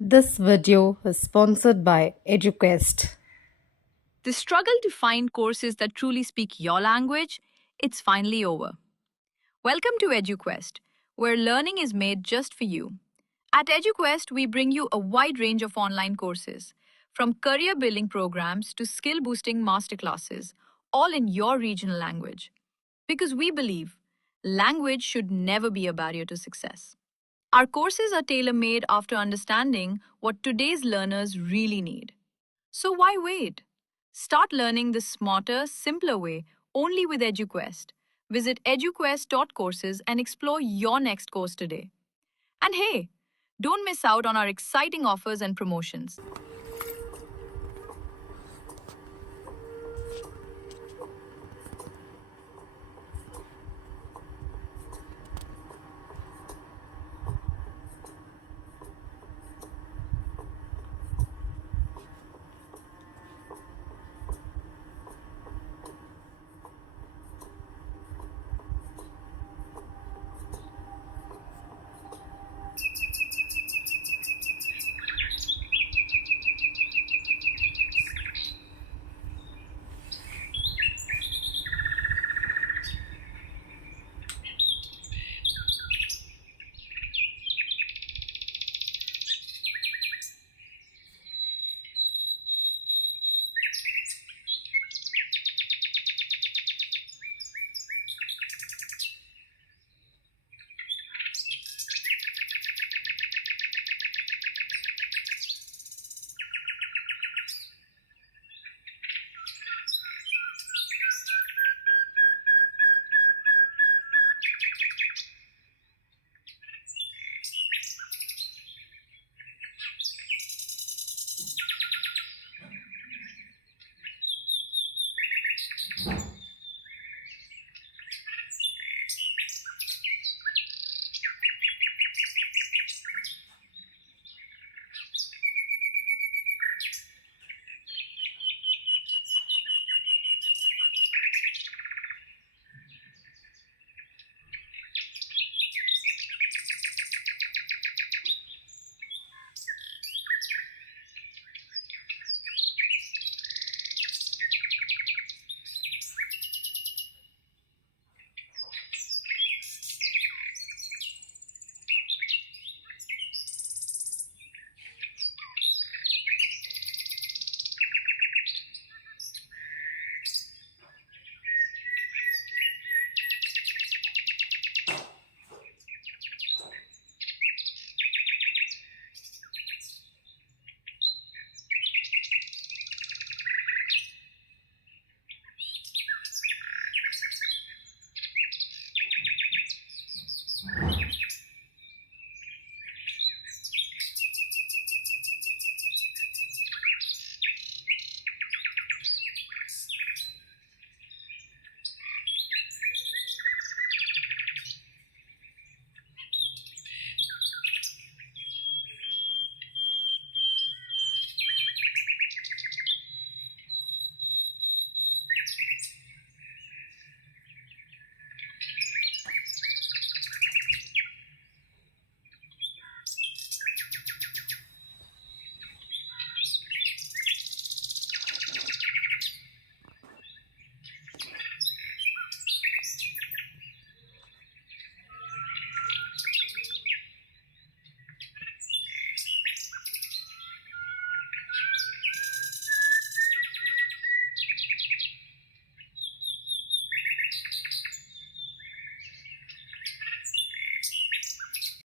This video is sponsored by EduQuest. The struggle to find courses that truly speak your language, it's finally over. Welcome to EduQuest, where learning is made just for you. At EduQuest, we bring you a wide range of online courses, from career building programs to skill boosting masterclasses, all in your regional language. Because we believe language should never be a barrier to success. Our courses are tailor made after understanding what today's learners really need. So why wait? Start learning the smarter, simpler way only with EduQuest. Visit eduquest.courses and explore your next course today. And hey, don't miss out on our exciting offers and promotions.